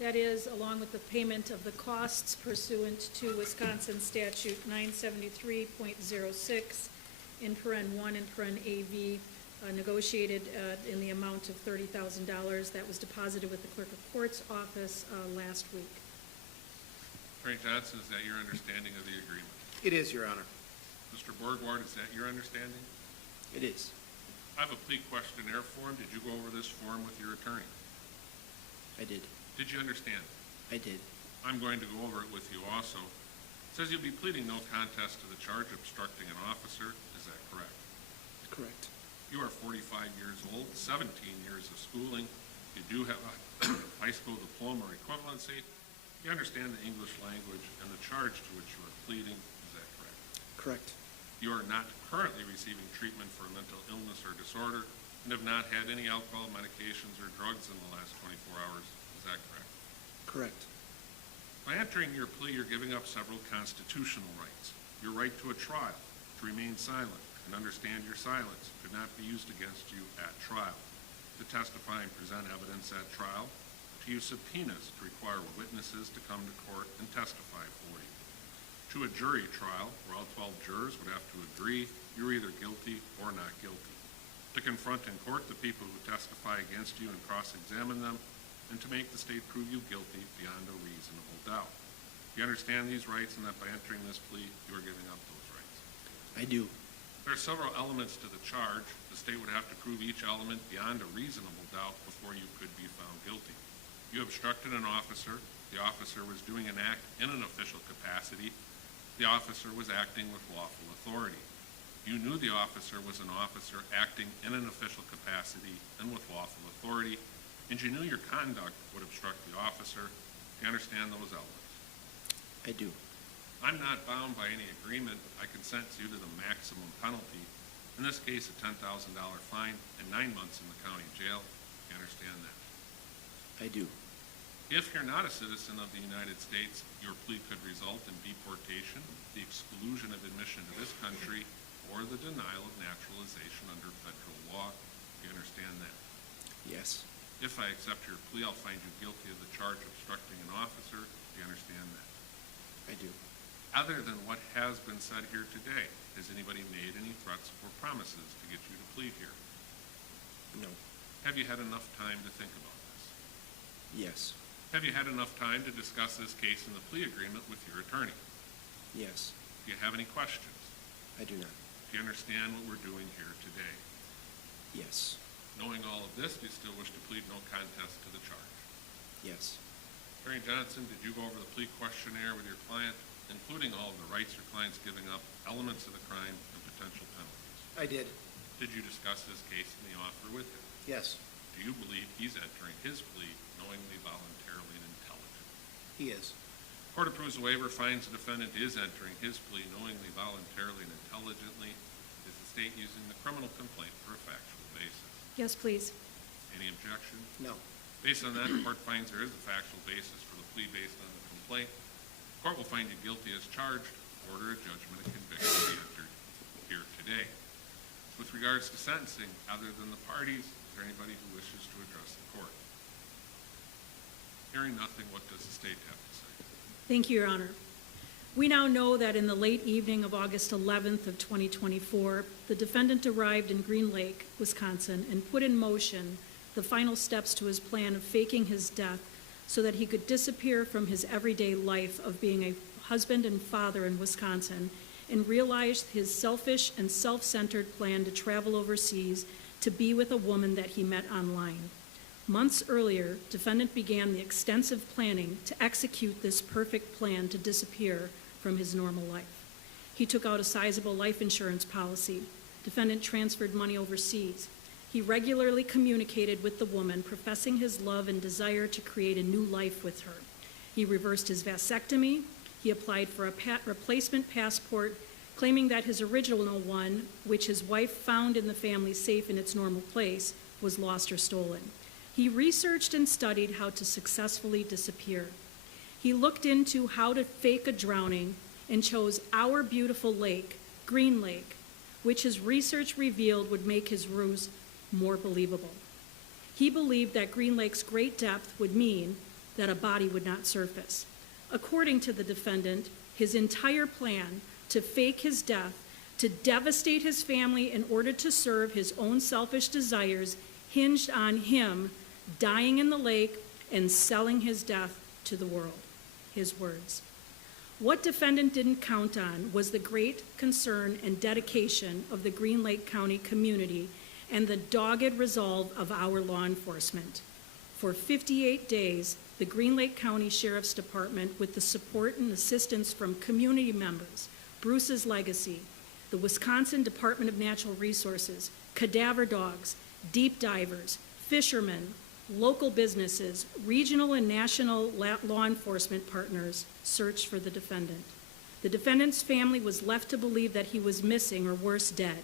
That is, along with the payment of the costs pursuant to Wisconsin Statute 973.06 in paren 1 and paren AV, negotiated in the amount of $30,000 that was deposited with the Clerk of Court's office last week. Attorney Johnson, is that your understanding of the agreement? It is, Your Honor. Mr. Borgwardt, is that your understanding? It is. I have a plea questionnaire form. Did you go over this form with your attorney? I did. Did you understand it? I did. I'm going to go over it with you also. It says you'll be pleading no contest to the charge of obstructing an officer. Is that correct? Correct. You are 45 years old, 17 years of schooling. You do have a high school diploma or equivalency. You understand the English language and the charge to which you are pleading. Is that correct? Correct. You are not currently receiving treatment for a mental illness or disorder and have not had any alcohol, medications, or drugs in the last 24 hours. Is that correct? Correct. By entering your plea, you're giving up several constitutional rights. Your right to a trial, to remain silent, and understand your silence could not be used against you at trial. To testify and present evidence at trial, to use subpoenas to require witnesses to come to court and testify for you. To a jury trial, where all 12 jurors would have to agree you're either guilty or not guilty. To confront in court the people who testify against you and cross-examine them, and to make the state prove you guilty beyond a reasonable doubt. You understand these rights, and that by entering this plea, you are giving up those rights? I do. There are several elements to the charge. The state would have to prove each element beyond a reasonable doubt before you could be found guilty. You obstructed an officer. The officer was doing an act in an official capacity. The officer was acting with lawful authority. You knew the officer was an officer acting in an official capacity and with lawful authority, and you knew your conduct would obstruct the officer. Do you understand those elements? I do. I'm not bound by any agreement. I can sentence you to the maximum penalty, in this case a $10,000 fine and 9 months in the county jail. Do you understand that? I do. If you're not a citizen of the United States, your plea could result in deportation, the exclusion of admission to this country, or the denial of naturalization under federal law. Do you understand that? Yes. If I accept your plea, I'll find you guilty of the charge of obstructing an officer. Do you understand that? I do. Other than what has been said here today, has anybody made any threats or promises to get you to plead here? No. Have you had enough time to think about this? Yes. Have you had enough time to discuss this case in the plea agreement with your attorney? Yes. Do you have any questions? I do not. Do you understand what we're doing here today? Yes. Knowing all of this, do you still wish to plead no contest to the charge? Yes. Attorney Johnson, did you go over the plea questionnaire with your client, including all of the rights your client's giving up, elements of the crime, and potential penalties? I did. Did you discuss this case in the offer with him? Yes. Do you believe he's entering his plea knowingly, voluntarily, and intelligently? He is. Court approves the waiver, finds the defendant is entering his plea knowingly, voluntarily, and intelligently. Is the state using the criminal complaint for a factual basis? Yes, please. Any objection? No. Based on that, the court finds there is a factual basis for the plea based on the complaint. The court will find you guilty as charged, order a judgment of conviction be entered here today. With regards to sentencing, other than the parties, is there anybody who wishes to address the court? Hearing nothing, what does the state have to say? Thank you, Your Honor. We now know that in the late evening of August 11th of 2024, the defendant arrived in Green Lake, Wisconsin, and put in motion the final steps to his plan of faking his death so that he could disappear from his everyday life of being a husband and father in Wisconsin and realize his selfish and self-centered plan to travel overseas to be with a woman that he met online. Months earlier, defendant began the extensive planning to execute this perfect plan to disappear from his normal life. He took out a sizable life insurance policy. Defendant transferred money overseas. He regularly communicated with the woman, professing his love and desire to create a new life with her. He reversed his vasectomy. He applied for a replacement passport, claiming that his original one, which his wife found in the family safe in its normal place, was lost or stolen. He researched and studied how to successfully disappear. He looked into how to fake a drowning and chose our beautiful lake, Green Lake, which his research revealed would make his ruse more believable. He believed that Green Lake's great depth would mean that a body would not surface. According to the defendant, his entire plan to fake his death, to devastate his family in order to serve his own selfish desires, hinged on him dying in the lake and selling his death to the world. His words. What defendant didn't count on was the great concern and dedication of the Green Lake County community and the dogged resolve of our law enforcement. For 58 days, the Green Lake County Sheriff's Department, with the support and assistance from community members, Bruce's Legacy, the Wisconsin Department of Natural Resources, cadaver dogs, deep divers, fishermen, local businesses, regional and national law enforcement partners searched for the defendant. The defendant's family was left to believe that he was missing or worse, dead.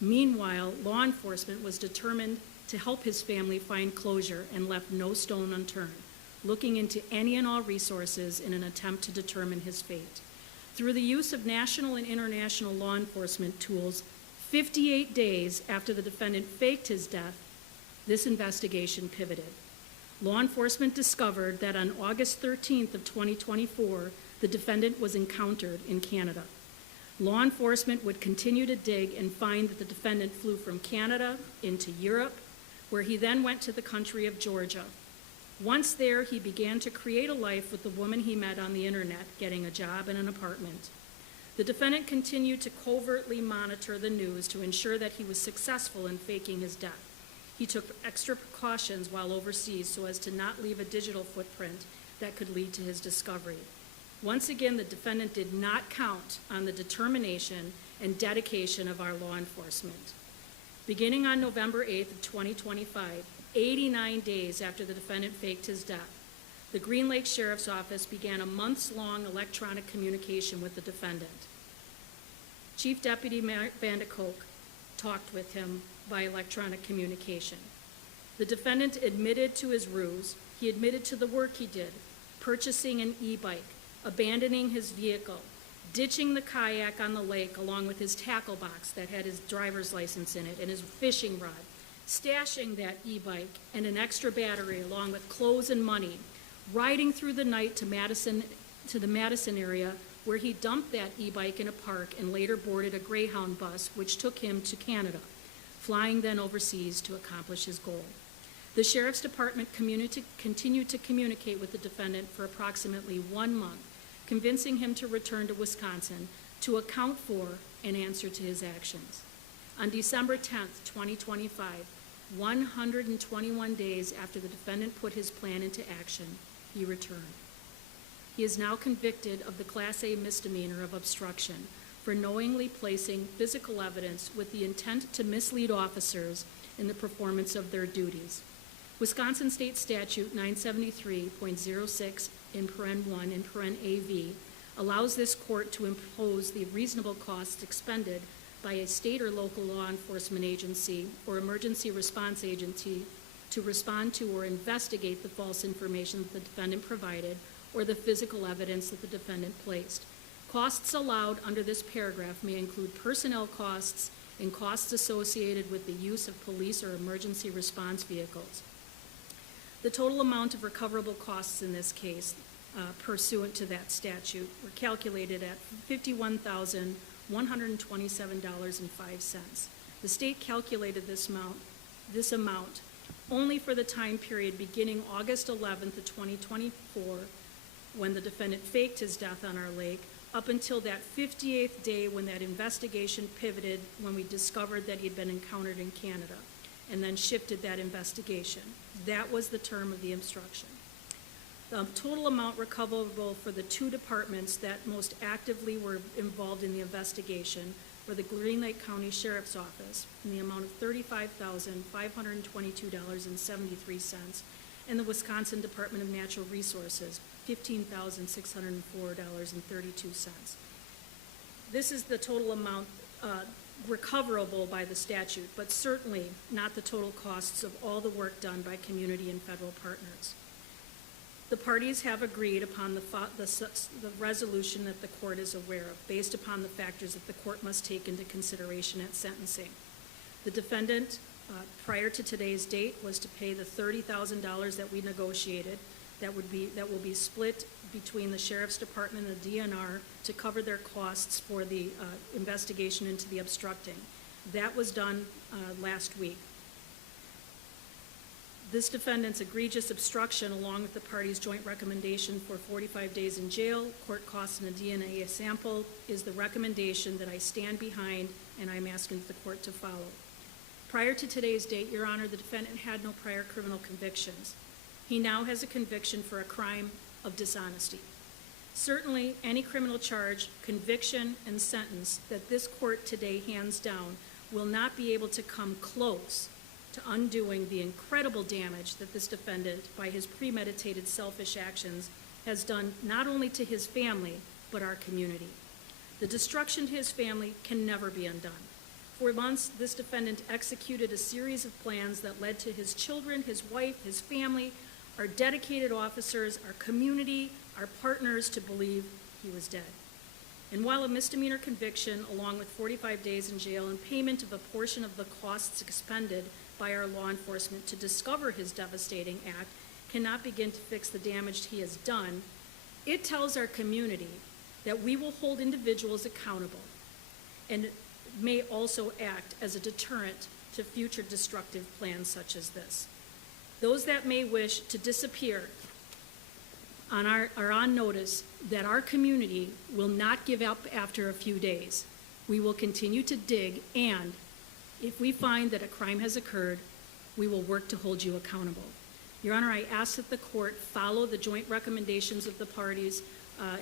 Meanwhile, law enforcement was determined to help his family find closure and left no stone unturned, looking into any and all resources in an attempt to determine his fate. Through the use of national and international law enforcement tools, 58 days after the defendant faked his death, this investigation pivoted. Law enforcement discovered that on August 13th of 2024, the defendant was encountered in Canada. Law enforcement would continue to dig and find that the defendant flew from Canada into Europe, where he then went to the country of Georgia. Once there, he began to create a life with the woman he met on the internet, getting a job and an apartment. The defendant continued to covertly monitor the news to ensure that he was successful in faking his death. He took extra precautions while overseas so as to not leave a digital footprint that could lead to his discovery. Once again, the defendant did not count on the determination and dedication of our law enforcement. Beginning on November 8th of 2025, 89 daes after the defendant faked his death, the Green Lake Sheriff's Office began a months-long electronic communication with the defendant. Chief Deputy Vandekoek talked with him by electronic communication. The defendant admitted to his ruse. He admitted to the work he did, purchasing an e-bike, abandoning his vehicle, ditching the kayak on the lake along with his tackle box that had his driver's license in it and his fishing rod, stashing that e-bike and an extra battery along with clothes and money, riding through the night to the Madison area, where he dumped that e-bike in a park and later boarded a Greyhound bus which took him to Canada, flying then overseas to accomplish his goal. The Sheriff's Department continued to communicate with the defendant for approximately 1 month, convincing him to return to Wisconsin to account for and answer to his actions. On December 10th, 2025, 121 days after the defendant put his plan into action, he returned. He is now convicted of the Class A misdemeanor of obstruction for knowingly placing physical evidence with the intent to mislead officers in the performance of their duties. Wisconsin State Statute 973.06 in paren 1 in paren AV allows this court to impose the reasonable costs expended by a state or local law enforcement agency or emergency response agency to respond to or investigate the false information that the defendant provided or the physical evidence that the defendant placed. Costs allowed under this paragraph may include personnel costs and costs associated with the use of police or emergency response vehicles. The total amount of recoverable costs in this case, pursuant to that statute, were calculated at $51,127.05. The state calculated this amount only for the time period beginning August 11th of 2024, when the defendant faked his death on our lake, up until that 58th day when that investigation pivoted, when we discovered that he had been encountered in Canada, and then shifted that investigation. That was the term of the obstruction. The total amount recoverable for the two departments that most actively were involved in the investigation were the Green Lake County Sheriff's Office in the amount of $35,522.73, and the Wisconsin Department of Natural Resources, $15,604.32. This is the total amount recoverable by the statute, but certainly not the total costs of all the work done by community and federal partners. The parties have agreed upon the resolution that the court is aware of, based upon the factors that the court must take into consideration at sentencing. The defendant, prior to today's date, was to pay the $30,000 that we negotiated, that will be split between the Sheriff's Department and the DNR to cover their costs for the investigation into the obstructing. That was done last week. This defendant's egregious obstruction, along with the parties' joint recommendation for 45 days in jail, court costs, and a DNA sample, is the recommendation that I stand behind and I'm asking the court to follow. Prior to today's date, Your Honor, the defendant had no prior criminal convictions. He now has a conviction for a crime of dishonesty. Certainly, any criminal charge, conviction, and sentence that this court today hands down will not be able to come close to undoing the incredible damage that this defendant, by his premeditated selfish actions, has done not only to his family, but our community. The destruction to his family can never be undone. For months, this defendant executed a series of plans that led to his children, his wife, his family, our dedicated officers, our community, our partners to believe he was dead. And while a misdemeanor conviction, along with 45 days in jail and payment of a portion of the costs expended by our law enforcement to discover his devastating act, cannot begin to fix the damage he has done, it tells our community that we will hold individuals accountable and may also act as a deterrent to future destructive plans such as this. Those that may wish to disappear are on notice that our community will not give up after a few days. We will continue to dig, and if we find that a crime has occurred, we will work to hold you accountable. Your Honor, I ask that the court follow the joint recommendations of the parties,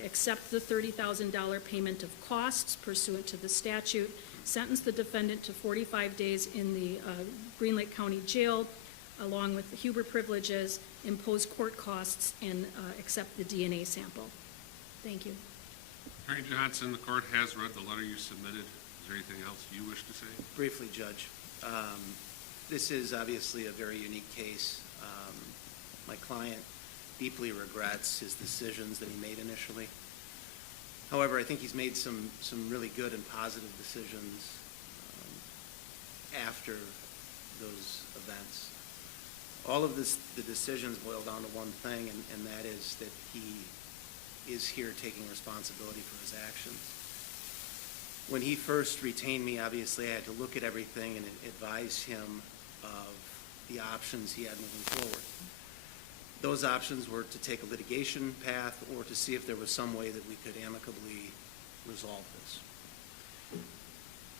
accept the $30,000 payment of costs pursuant to the statute, sentence the defendant to 45 days in the Green Lake County Jail, along with the Huber privileges, impose court costs, and accept the DNA sample. Thank you. Attorney Johnson, the court has read the letter you submitted. Is there anything else you wish to say? Briefly, Judge. This is obviously a very unique case. My client deeply regrets his decisions that he made initially. However, I think he's made some really good and positive decisions after those events. All of the decisions boil down to one thing, and that is that he is here taking responsibility for his actions. When he first retained me, obviously I had to look at everything and advise him of the options he had moving forward. Those options were to take a litigation path or to see if there was some way that we could amicably resolve this.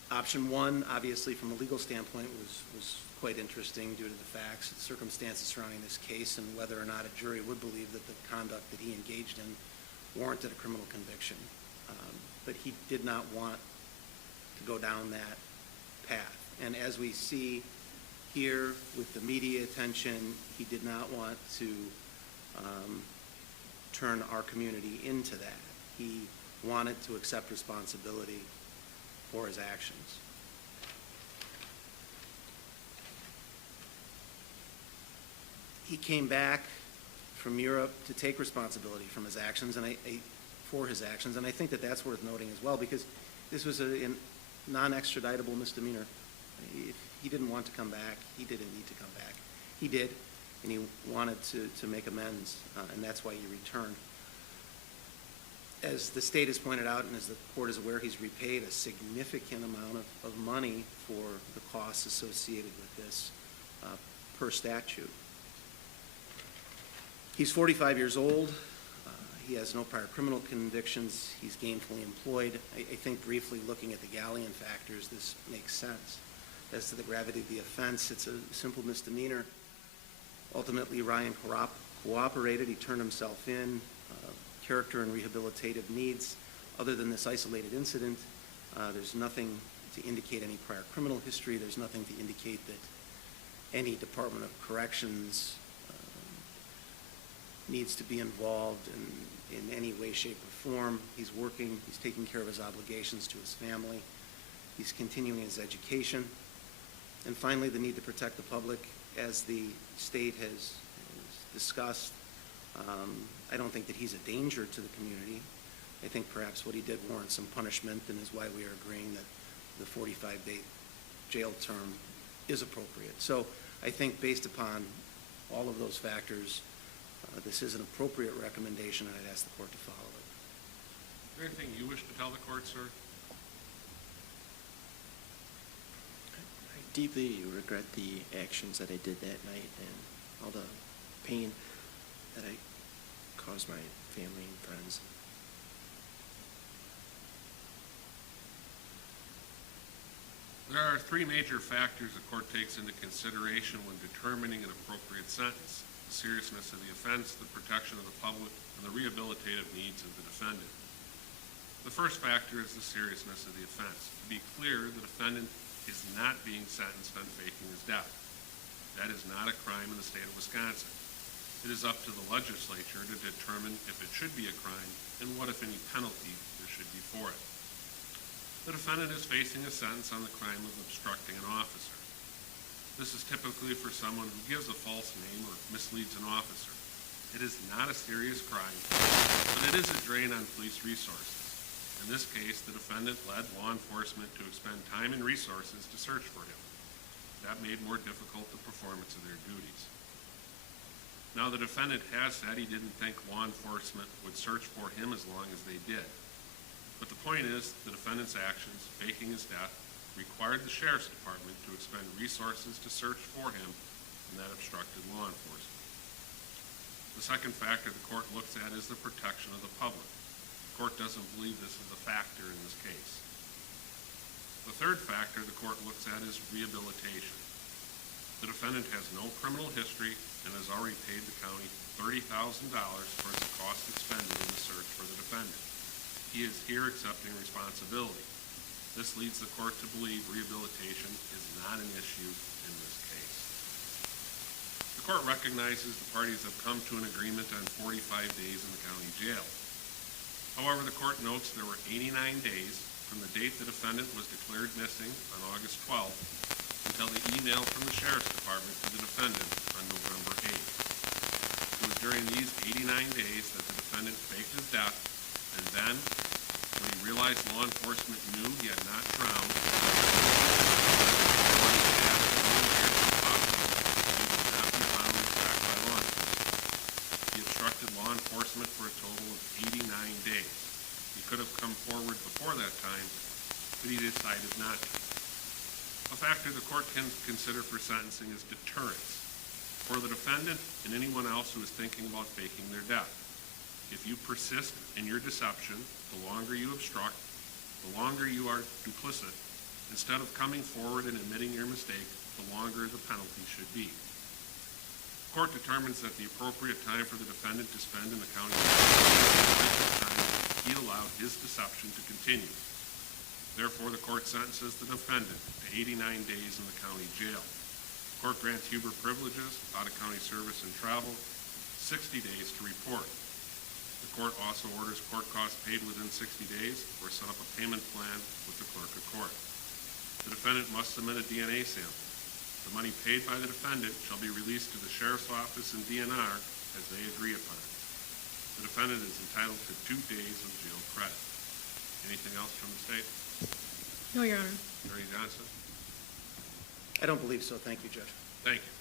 Option one, obviously from a legal standpoint, was quite interesting due to the facts and circumstances surrounding this case and whether or not a jury would believe that the conduct that he engaged in warranted a criminal conviction. But he did not want to go down that path. And as we see here with the media attention, he did not want to turn our community into that. He wanted to accept responsibility for his actions. He came back from Europe to take responsibility from his actions, and for his actions, and I think that that's worth noting as well, because this was a non-extraditable misdemeanor. If he didn't want to come back, he didn't need to come back. He did, and he wanted to make amends, and that's why he returned. As the state has pointed out, and as the court is aware, he's repaid a significant amount of money for the costs associated with this per statute. He's 45 years old. He has no prior criminal convictions. He's gainfully employed. I think briefly looking at the galleon factors, this makes sense. As to the gravity of the offense, it's a simple misdemeanor. Ultimately, Ryan cooperated. He turned himself in. Character and rehabilitative needs. Other than this isolated incident, there's nothing to indicate any prior criminal history. There's nothing to indicate that any Department of Corrections needs to be involved in any way, shape, or form. He's working. He's taking care of his obligations to his family. He's continuing his education. And finally, the need to protect the public, as the state has discussed. I don't think that he's a danger to the community. I think perhaps what he did warrants some punishment, and is why we are agreeing that the 45-day jail term is appropriate. So I think based upon all of those factors, This is an appropriate recommendation, and I'd ask the court to follow it. Is there anything you wish to tell the court, sir? I deeply regret the actions that I did that night and all the pain that I caused my family and friends. There are three major factors the court takes into consideration when determining an appropriate sentence: the seriousness of the offense, the protection of the public, and the rehabilitative needs of the defendant. The first factor is the seriousness of the offense. To be clear, the defendant is not being sentenced on faking his death. That is not a crime in the state of Wisconsin. It is up to the legislature to determine if it should be a crime and what, if any, penalty there should be for it. The defendant is facing a sentence on the crime of obstructing an officer. This is typically for someone who gives a false name or misleads an officer. It is not a serious crime, but it is a drain on police resources. In this case, the defendant led law enforcement to expend time and resources to search for him. That made more difficult the performance of their duties. Now, the defendant has said he didn't think law enforcement would search for him as long as they did. But the point is, the defendant's actions, faking his death, required the sheriff's department to expend resources to search for him, and that obstructed law enforcement. The second factor the court looks at is the protection of the public. The court doesn't believe this is a factor in this case. The third factor the court looks at is rehabilitation. The defendant has no criminal history and has already paid the county $30,000 towards the cost expended in the search for the defendant. He is here accepting responsibility. This leads the court to believe rehabilitation is not an issue in this case. The court recognizes the parties have come to an agreement on 45 days in the county jail. However, the court notes there were 89 days from the date the defendant was declared missing on August 12th until the email from the sheriff's department to the defendant on November 8th. It was during these 89 days that the defendant faked his death, and then, when he realized law enforcement knew he had not drowned, he obstructed law enforcement for a total of 89 days. He could have come forward before that time, but he decided not to. A factor the court can consider for sentencing is deterrence for the defendant and anyone else who is thinking about faking their death. If you persist in your deception, the longer you obstruct, the longer you are duplicit, instead of coming forward and admitting your mistake, the longer the penalty should be. The court determines that the appropriate time for the defendant to spend in the county time he allowed his deception to continue. Therefore, the court sentences the defendant to 89 days in the county jail. The court grants Huber privileges, out-of-county service and travel, 60 days to report. The court also orders court costs paid within 60 days or set up a payment plan with the clerk of court. The defendant must submit a DNA sample. The money paid by the defendant shall be released to the sheriff's office and DNR as they agree upon. The defendant is entitled to 2 days of jail credit. Anything else from the state? No, Your Honor. Attorney Johnson? I don't believe so. Thank you, Judge. Thank you.